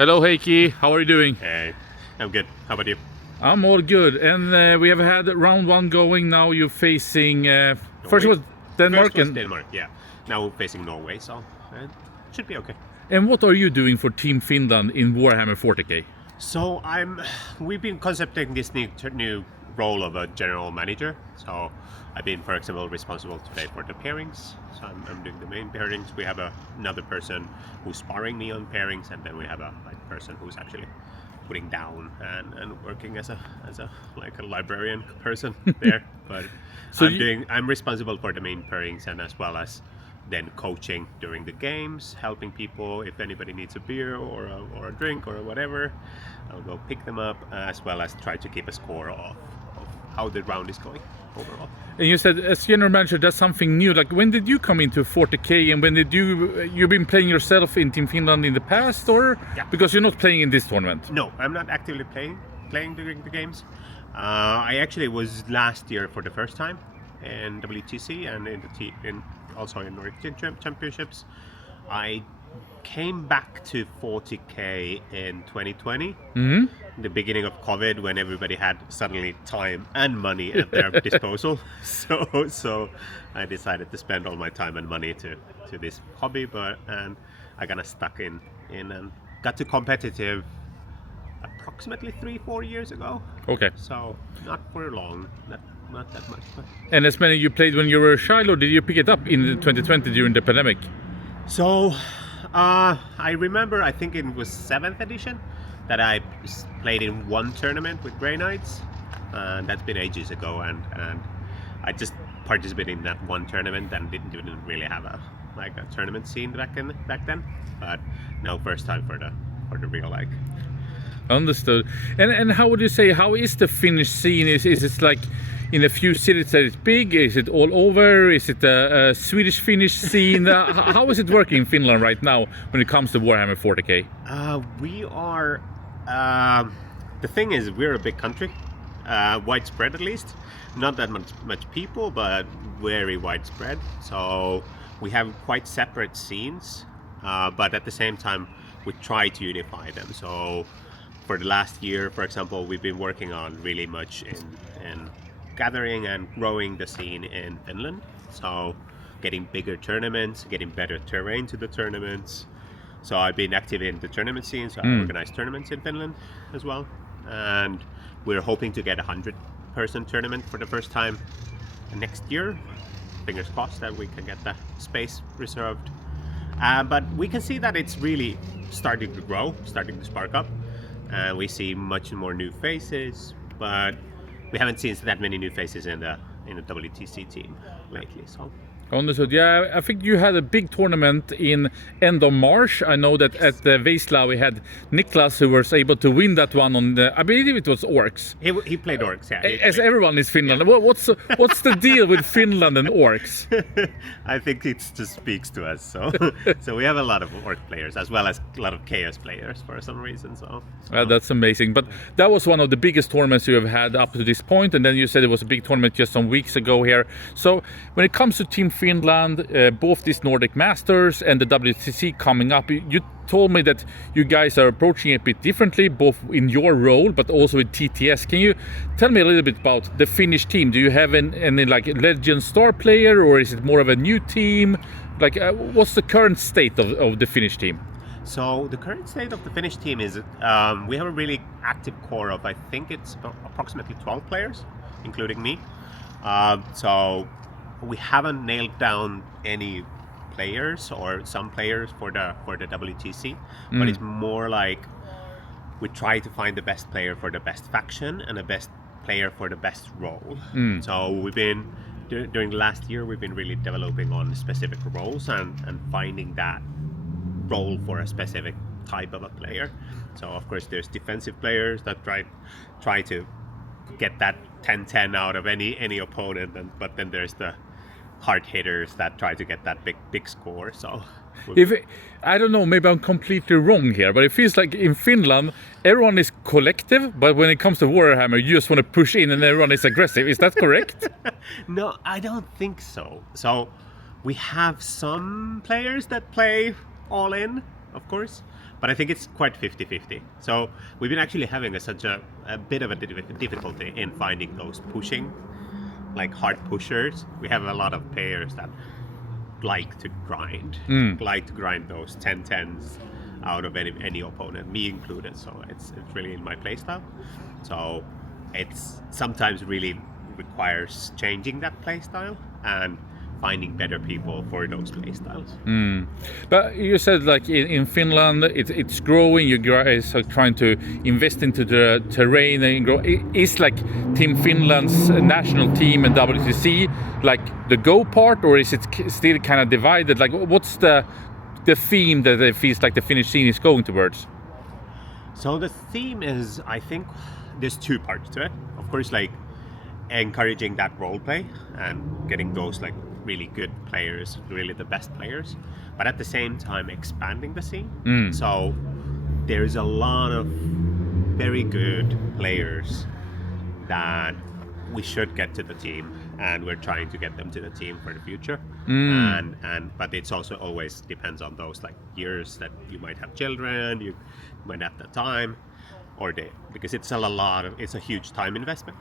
Hello Heikki, how are you doing? Hey, I'm good. How about you? I'm all good, and we have had round one going. Now you're facing first was Denmark, First was Denmark, yeah. Now we're facing Norway, so it should be okay. and what are you doing for Team Finland in Warhammer 40k? So we've been concepting this new role of a general manager. So I've been, for example, responsible today for the pairings. So I'm doing the main pairings. We have another person who's sparring me on pairings, and then we have a person who's actually putting down and working as a librarian person there. But So I'm responsible for the main pairings, and as well as then coaching during the games, helping people if anybody needs a beer or a drink or whatever. I'll go pick them up, as well as try to keep a score of how the round is going overall. And you said as general manager, that's something new. Like when did you come into 40k, and when did you've been playing yourself in Team Finland in the past, or because you're not playing in this tournament? No, I'm not actively playing during the games. I actually was last year for the first time in WTC and also in Nordic Championships. I came back to 40k in 2020, the beginning of COVID, when everybody had suddenly time and money at their disposal. So I decided to spend all my time and money to this hobby, and I kind of stuck in and got to competitive approximately 3-4 years ago. Okay. So not for long, not that much. But. And as many you played when you were a child, or did you pick it up in 2020 during the pandemic? So I remember, I think it was 7th edition that I played in one tournament with Grey Knights, and that's been ages ago, and I just participated in that one tournament and didn't really have a tournament scene back then, but now first time for the real Understood. And how would you say, how is the Finnish scene? Is it like in a few cities that it's big? Is it all over? Is it a Swedish-Finnish scene? How is it working in Finland right now when it comes to Warhammer 40k? We are, the thing is, we're a big country, widespread at least. Not that much people, but very widespread. So we have quite separate scenes, but at the same time, we try to unify them. So for the last year, for example, we've been working on really much in gathering and growing the scene in Finland. So getting bigger tournaments, getting better terrain to the tournaments. So I've been active in the tournament scene, so I organize tournaments in Finland as well. And we're hoping to get a 100-person tournament for the first time next year. Fingers crossed that we can get the space reserved. But we can see that it's really starting to grow, starting to spark up. We see much more new faces, but we haven't seen that many new faces in the WTC team lately. So. Understood. Yeah, I think you had a big tournament in end of March. I know that at the Vesla we had Niklas, who was able to win that one on the, I believe it was Orcs. He played Orcs, yeah. As everyone is Finland. Yeah. What's the deal with Finland and Orcs? I think it just speaks to us. So we have a lot of Orc players as well as a lot of Chaos players for some reason. So. That's amazing. But that was one of the biggest tournaments you have had up to this point, and then you said it was a big tournament just some weeks ago here. So when it comes to Team Finland, both these Nordic Masters and the WTC coming up, you told me that you guys are approaching it a bit differently, both in your role but also with TTS. Can you tell me a little bit about the Finnish team? Do you have any like legend star player, or is it more of a new team? Like, what's the current state of the Finnish team? So the current state of the Finnish team is we have a really active core of, I think it's approximately 12 players, including me. So we haven't nailed down any players or some players for the WTC, but it's more like we try to find the best player for the best faction and the best player for the best role. So we've been during the last year, we've been really developing on specific roles and finding that role for a specific type of a player. So of course there's defensive players that try to get that 10-10 out of any opponent, but then there's the hard hitters that try to get that big score. So I don't know, maybe I'm completely wrong here, but it feels like in Finland everyone is collective, but when it comes to Warhammer you just want to push in and everyone is aggressive. Is that correct? No, I don't think so. So we have some players that play all in, of course, but I think it's quite 50-50. So we've been actually having such a bit of a difficulty in finding those pushing, like hard pushers. We have a lot of players that like to grind those 10-10s out of any opponent, me included. So it's really in my playstyle. So it's sometimes really requires changing that playstyle and finding better people for those playstyles. But you said like in Finland, it's growing. You guys are trying to invest into the terrain and grow. Is like Team Finland's national team and WTC like the go part, or is it still kind of divided? Like, what's the theme that it feels like the Finnish scene is going towards? So the theme is, I think, there's two parts to it. Of course, like encouraging that role play and getting those like really good players, really the best players, but at the same time expanding the scene. So there's a lot of very good players that we should get to the team, and we're trying to get them to the team for the future. But it's also always depends on those like years that you might have children, you might have the time, because it's a huge time investment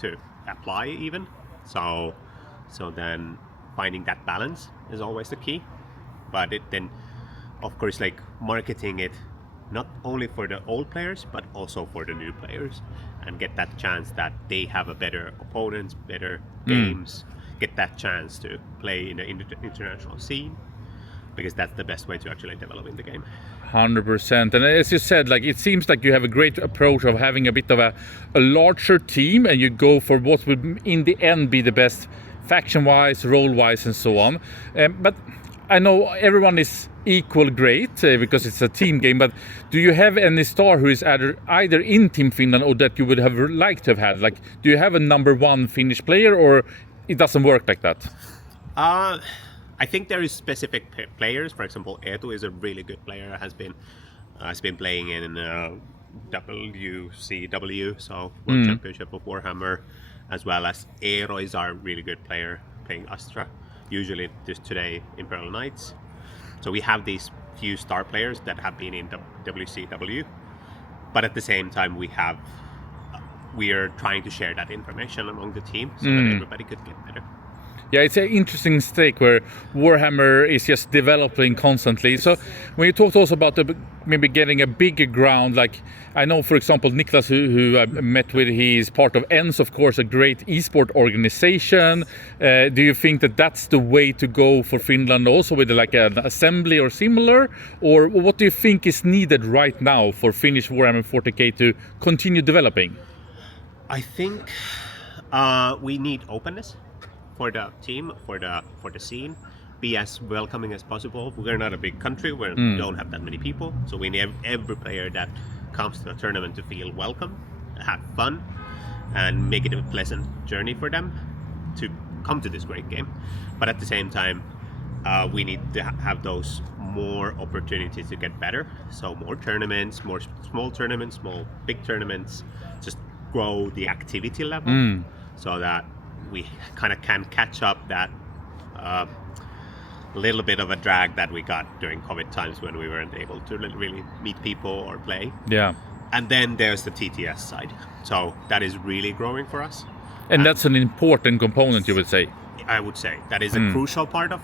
to apply even. So then finding that balance is always the key. But then of course like marketing it not only for the old players but also for the new players, and get that chance that they have a better opponents, better games, get that chance to play in the international scene, because that's the best way to actually develop in the game. 100%. And as you said, like it seems like you have a great approach of having a bit of a larger team, and you go for what would in the end be the best faction-wise, role-wise, and so on. But I know everyone is equal great because it's a team game, but do you have any star who is either in Team Finland or that you would have liked to have had? Like, do you have a number one Finnish player, or it doesn't work like that? I think there is specific players. For example, Eetu is a really good player. Has been playing in WCW, so World Championship of Warhammer, as well as Eero is our really good player playing Astra, usually just today Imperial Knights. So we have these few star players that have been in the WCW, but at the same time we are trying to share that information among the team so that everybody could get better. Yeah, it's an interesting stake where Warhammer is just developing constantly. So when you talked also about maybe getting a bigger ground, like I know, for example, Niklas, who I met with, he is part of ENS, of course, a great esport organization. Do you think that that's the way to go for Finland also, with like an assembly or similar? Or what do you think is needed right now for Finnish Warhammer 40k to continue developing? I think we need openness for the team, for the scene, be as welcoming as possible. We're not a big country, we don't have that many people, so we need every player that comes to the tournament to feel welcome, have fun, and make it a pleasant journey for them to come to this great game. But at the same time, we need to have those more opportunities to get better. So more tournaments, more small tournaments, small big tournaments, just grow the activity level so that we kind of can catch up that little bit of a drag that we got during COVID times when we weren't able to really meet people or play. Yeah. And then there's the TTS side. So that is really growing for us. And that's an important component, you would say? I would say. That is a crucial part of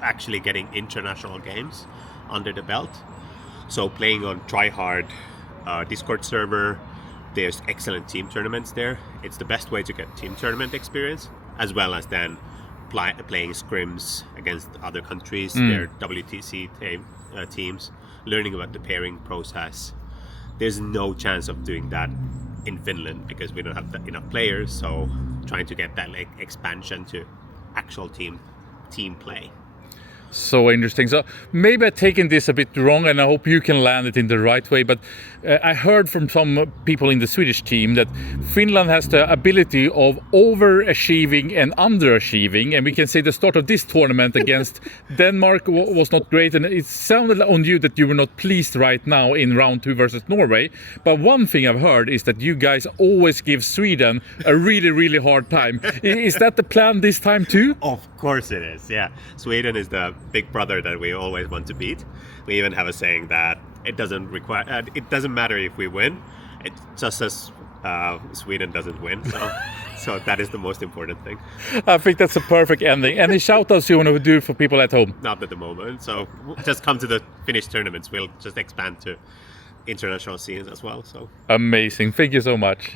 actually getting international games under the belt. So playing on TryHard Discord server, there's excellent team tournaments there. It's the best way to get team tournament experience, as well as then playing scrims against other countries, their WTC teams, learning about the pairing process. There's no chance of doing that in Finland because we don't have enough players, so trying to get that like expansion to actual team play. So interesting. So maybe I've taken this a bit wrong, and I hope you can land it in the right way, but I heard from some people in the Swedish team that Finland has the ability of overachieving and underachieving, and we can say the start of this tournament against Denmark was not great, and it sounded on you that you were not pleased right now in round 2 versus Norway. But one thing I've heard is that you guys always give Sweden a really, really hard time. Is that the plan this time too? Of course it is, yeah. Sweden is the big brother that we always want to beat. We even have a saying that it doesn't matter if we win, it's just as Sweden doesn't win. So that is the most important thing. I think that's a perfect ending. Any shout-outs you want to do for people at home? Not at the moment. So just come to the Finnish tournaments. We'll just expand to international scenes as well. So amazing. Thank you so much.